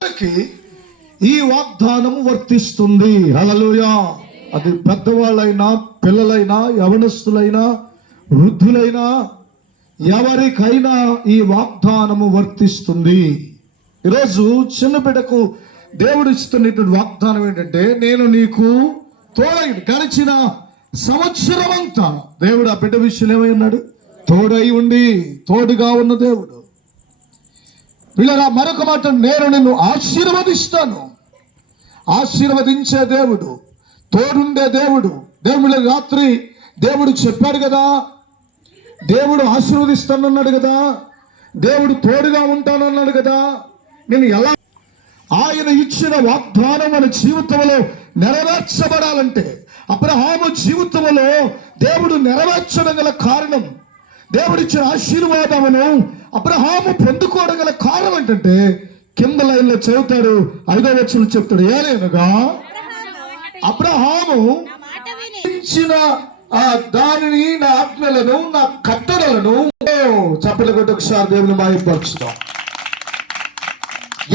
ఈ వాగ్దానం వర్తిస్తుంది. హల్లెలూయా. అది పెద్దవాళ్ళైనా, పిల్లలైనా, యవనస్తులైనా, వృద్ధులైనా, ఎవరికైనా ఈ వాగ్దానము వర్తిస్తుంది. ఈరోజు చిన్న బిడ్డకు దేవుడు ఇస్తున్నటువంటి వాగ్దానం ఏంటంటే, నేను నీకు తోడై గడిచిన సంవత్సరం అంతా దేవుడు ఆ బిడ్డ విషయంలో ఏమై ఉన్నాడు? తోడై ఉండి తోడుగా ఉన్న దేవుడు. వీళ్ళరా మరొక మాట, నేను నిన్ను ఆశీర్వదిస్తాను. ఆశీర్వదించే దేవుడు, తోడుండే దేవుడు. దేవుడు రాత్రి దేవుడు చెప్పాడు కదా, దేవుడు ఆశీర్వదిస్తానన్నాడు కదా, దేవుడు తోడుగా ఉంటానన్నాడు కదా. నేను ఎలా ఆయన ఇచ్చిన వాగ్దానం మన జీవితంలో నెరవేర్చబడాలంటే, అబ్రహాము జీవితంలో దేవుడు నెరవేర్చడం గల కారణం, దేవుడిచ్చిన ఆశీర్వాదమును అబ్రహాము పొందుకోవడం గల కారణం ఏంటంటే, కింద లైన్లో చదువుతాడు, 5వ వచనం చెప్తాడు, ఏలైనగా అబ్రహాము ఇచ్చిన దానిని, నా ఆజ్ఞలను, నా కట్టడలను చప్పట్లు కొట్టి ఒకసారి దేవుని మాయపరుచుతాం.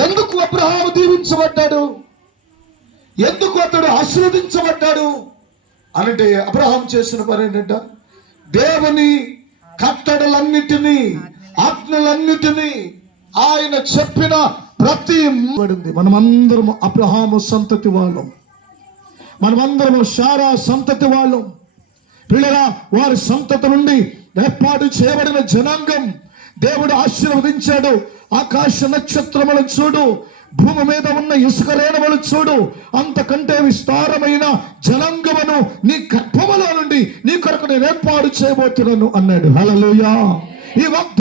ఎందుకు అబ్రహాము దీవించబడ్డాడు? ఎందుకు అతడు ఆశీర్వదించబడ్డాడు అంటే, అబ్రహాం చేసిన పని ఏంటంటే, దేవుని కట్టడలన్నిటినీ, ఆజ్ఞలన్నిటినీ ఆయన చెప్పిన ప్రతి మనమందరం అబ్రహాము సంతతి వాళ్ళం, మనమందరము శారా సంతతి వాళ్ళం. పిల్లరా, వారి సంతతి నుండి ఏర్పాటు చేయబడిన జనాంగం. దేవుడు ఆశీర్వదించాడు. ఆకాశ నక్షత్రములను చూడు, భూమి మీద ఉన్న ఇసుక రేణువులు చూడు, అంతకంటే విస్తారమైన జనాంగమును నీ గర్భములో నుండి నీ కొరకు నేను ఏర్పాటు చేయబోతున్నాను అన్నాడు. హల్లెలూయా. ఈ